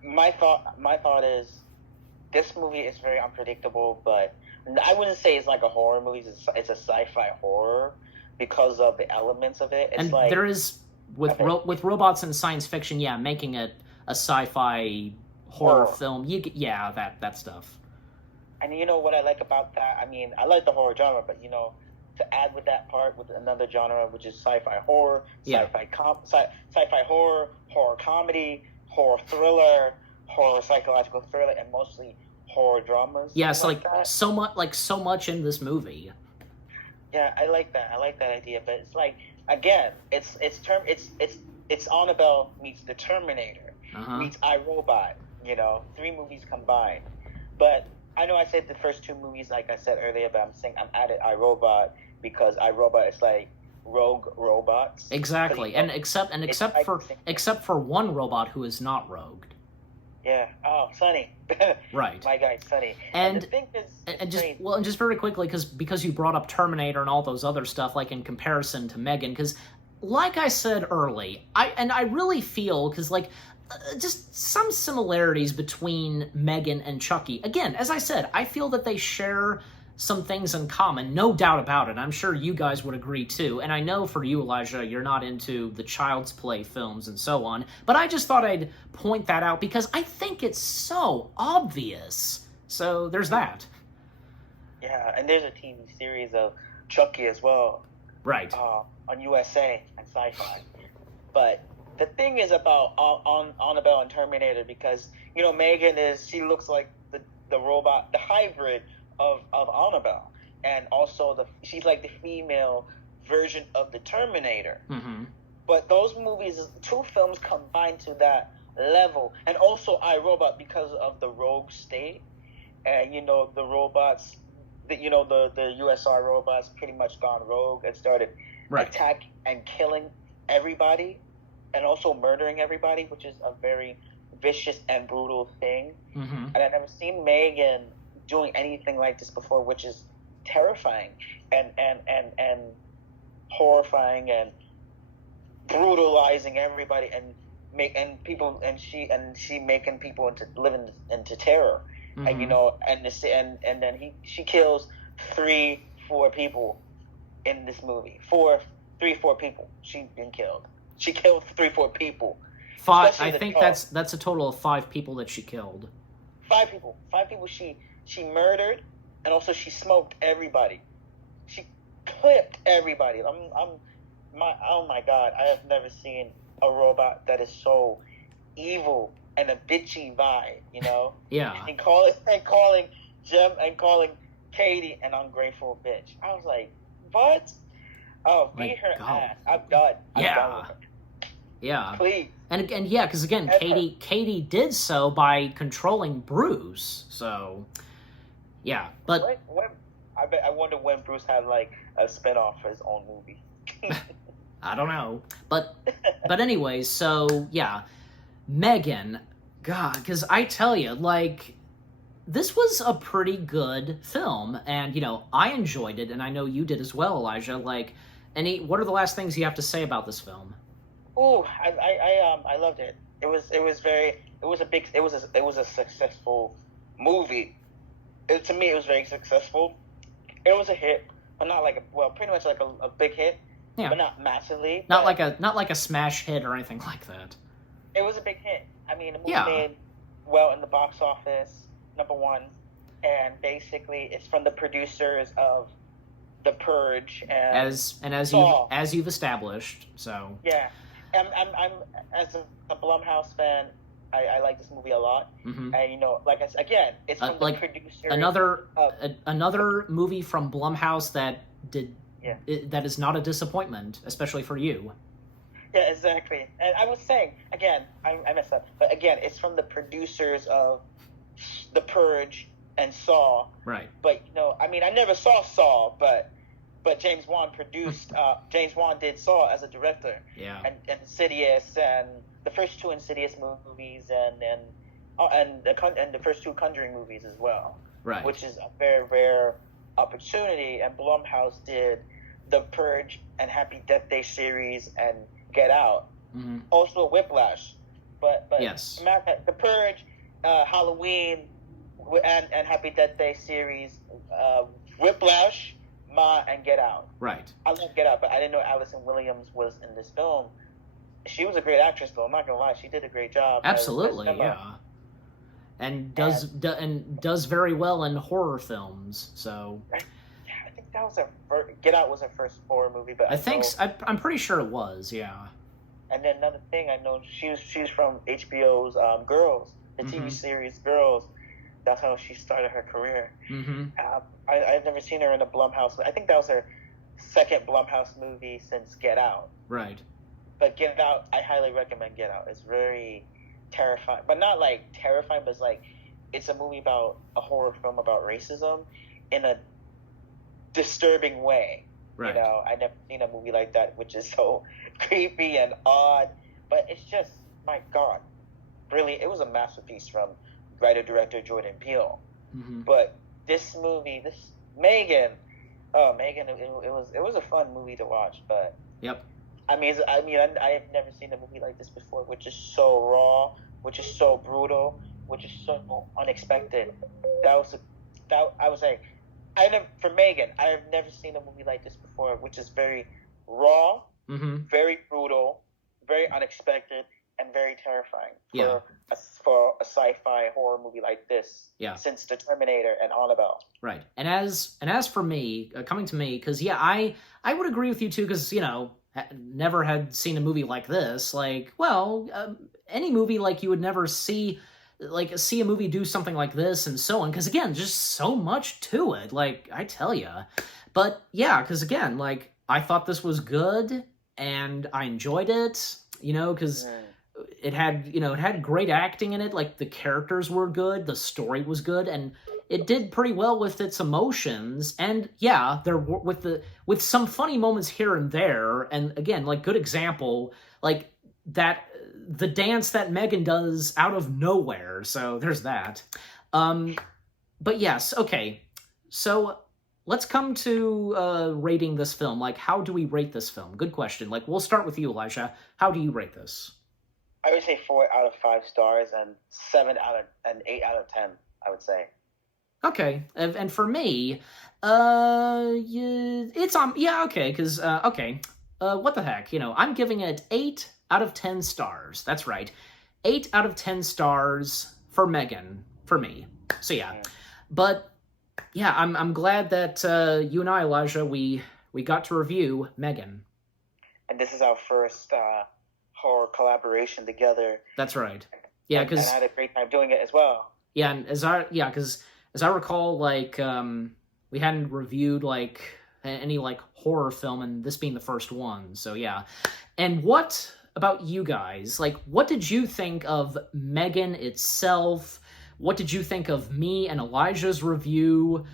my thought is this movie is very unpredictable, but I wouldn't say it's like a horror movie. It's a sci-fi horror because of the elements of it. It's and like, there is with robots and science fiction, making it a sci-fi horror film. That stuff. And what I like about that, I mean, I like the horror genre, but to add with that part with another genre, which is sci-fi horror, sci-fi horror, horror comedy, horror thriller, horror psychological thriller, and mostly horror dramas. Yeah, it's like so much in this movie. Yeah, I like that. I like that idea, but it's like, again, it's Annabelle meets The Terminator meets iRobot. 3 movies combined. But I know I said the first 2 movies, like I said earlier, but I'm saying I'm added iRobot because iRobot is like rogue robots. Exactly, except for one robot who is not rogued. Yeah. Oh, Sonny. Right. My guy, Sonny. And the And thing is, it's and just crazy. well, and just very quickly, because you brought up Terminator and all those other stuff, like in comparison to Megan, because like I said early, I really feel because like just some similarities between Megan and Chucky. Again, as I said, I feel that they share some things in common, no doubt about it. I'm sure you guys would agree too. And I know for you, Elijah, you're not into the Child's Play films and so on, but I just thought I'd point that out because I think it's so obvious. So there's that. Yeah, and there's a TV series of Chucky as well, Right. on USA and Sci-Fi. But the thing is about on Annabelle and Terminator, because Megan she looks like the robot, the hybrid of Annabelle, and also she's like the female version of the Terminator. Mm-hmm. But those movies, two films combined to that level, and also iRobot because of the rogue state, and the robots, the USR robots pretty much gone rogue and started Right. attacking and killing everybody, and also murdering everybody, which is a very vicious and brutal thing. Mm-hmm. And I've never seen Megan doing anything like this before, which is terrifying and horrifying and brutalizing everybody and she making people living into terror. Mm-hmm. And then she kills 3-4 people in this movie. 4 people she's been killed. She killed 3-4 people. Five. I think that's a total of 5 people that she killed. 5 people. 5 people she murdered, and also she smoked everybody. She clipped everybody. Oh my God! I have never seen a robot that is so evil and a bitchy vibe. Yeah. And calling Jim and calling Katie an ungrateful bitch. I was like, what? Oh, beat her ass. I'm done. I'm done with her. Yeah. Please. And again, yeah, because again, Katie did so by controlling Bruce. So, yeah, but I wonder when Bruce had like a spinoff for his own movie. I don't know, but anyways, so yeah, Megan, God, because I tell you, like, this was a pretty good film, and I enjoyed it, and I know you did as well, Elijah. Like, what are the last things you have to say about this film? Oh, I loved it. It was a successful movie. To me, it was very successful. It was a hit, but not pretty much like a big hit, yeah, but not massively. Not like a smash hit or anything like that. It was a big hit. I mean, the movie made well in the box office, #1, and basically it's from the producers of The Purge and as you've established. So yeah. I'm as a Blumhouse fan, I like this movie a lot. Mm-hmm. And like I said, again, it's from the producer. Another movie from Blumhouse that that is not a disappointment, especially for you. Yeah, exactly. And I was saying again, I messed up, but again, it's from the producers of The Purge and Saw. Right. But I mean, I never saw Saw, but James Wan produced. James Wan did Saw as a director. Yeah. And Insidious and the first 2 Insidious movies and the first 2 Conjuring movies as well. Right. Which is a very rare opportunity. And Blumhouse did The Purge and Happy Death Day series and Get Out. Mm-hmm. Also Whiplash. But yes. The Purge, Halloween, and Happy Death Day series, Whiplash, Ma, and Get Out. Right. I love Get Out, but I didn't know Allison Williams was in this film. She was a great actress, though. I'm not gonna lie, she did a great job. Absolutely, yeah. And does very well in horror films. So. I think that was Get Out was her first horror movie, but I'm pretty sure it was, yeah. And then another thing I know, she's from HBO's Girls, the TV series Girls. That's how she started her career. Mm-hmm. I've never seen her in a Blumhouse. I think that was her second Blumhouse movie since Get Out. Right. But Get Out, I highly recommend Get Out. It's very terrifying, but not like terrifying, but it's a movie about a horror film about racism in a disturbing way. Right. I've never seen a movie like that, which is so creepy and odd. But it's just, my God, brilliant. It was a masterpiece from writer director Jordan Peele. Mm-hmm. But this movie, this Megan, oh Megan, it was a fun movie to watch. But Yep. I have never seen a movie like this before, which is so raw, which is so brutal, which is so unexpected. That I was saying, for Megan, I have never seen a movie like this before, which is very raw, Mm-hmm. very brutal, very unexpected, and very terrifying Yeah. for a sci-fi horror movie like this. Yeah. Since The Terminator and Annabelle. Right. And as for me, coming to me, because yeah, I would agree with you too, because never had seen a movie like this. Like, well, any movie like you would never see a movie do something like this and so on. Because again, just so much to it. Like, I tell you. But yeah, because again, like, I thought this was good and I enjoyed it. Because it had great acting in it. Like, the characters were good, the story was good, and it did pretty well with its emotions. And yeah, there were with some funny moments here and there. And again, like, good example, like that the dance that Megan does out of nowhere. So there's that. But yes, okay. So let's come to rating this film. Like, how do we rate this film? Good question. Like, we'll start with you, Elijah. How do you rate this? I would say 4 out of 5 stars and 8 out of 10. I would say. Okay, and for me, it's okay, because what the heck, I'm giving it 8 out of 10 stars. That's right, 8 out of 10 stars for Megan, for me. So yeah, but yeah, I'm glad that you and I, Elijah, we got to review Megan. And this is our first horror collaboration together. That's right. Yeah, because I had a great time doing it as well. Yeah, and because as I recall, like, we hadn't reviewed, like, any, like, horror film, and this being the first one, so yeah. And what about you guys? Like, what did you think of Megan itself? What did you think of me and Elijah's review?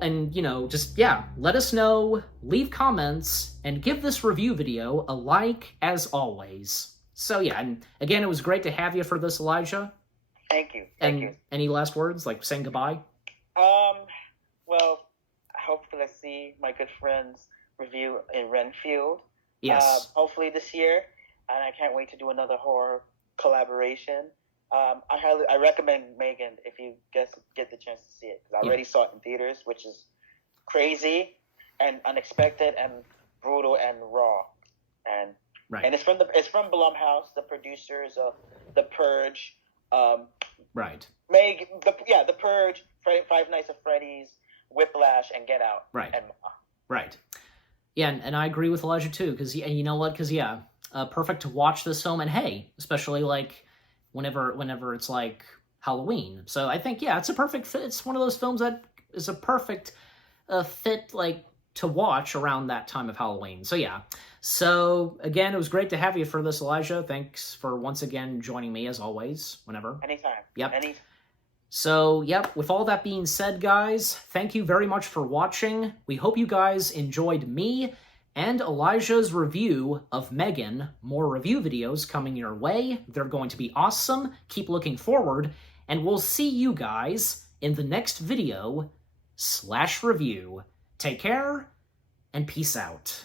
And, just, yeah, let us know, leave comments, and give this review video a like, as always. So, yeah, and again, it was great to have you for this, Elijah. Thank you. Any last words, like saying goodbye? Well, hopefully I see my good friends review in Renfield. Yes. Hopefully this year, and I can't wait to do another horror collaboration. I recommend Megan if you get the chance to see it, because I already saw it in theaters, which is crazy and unexpected and brutal and raw, and it's from Blumhouse, the producers of The Purge. Right. The Purge, Five Nights at Freddy's, Whiplash, and Get Out. Right. And right. Yeah, and I agree with Elijah too, because you know what? Because perfect to watch this film, and hey, especially like whenever it's like Halloween. So I think it's a perfect fit. It's one of those films that is a perfect fit, like, to watch around that time of Halloween. So yeah. So again, it was great to have you for this, Elijah. Thanks for once again joining me, as always, whenever. Anytime. Yep. Anytime. So, yep, with all that being said, guys, thank you very much for watching. We hope you guys enjoyed me and Elijah's review of Megan. More review videos coming your way. They're going to be awesome. Keep looking forward, and we'll see you guys in the next video /review. Take care, and peace out.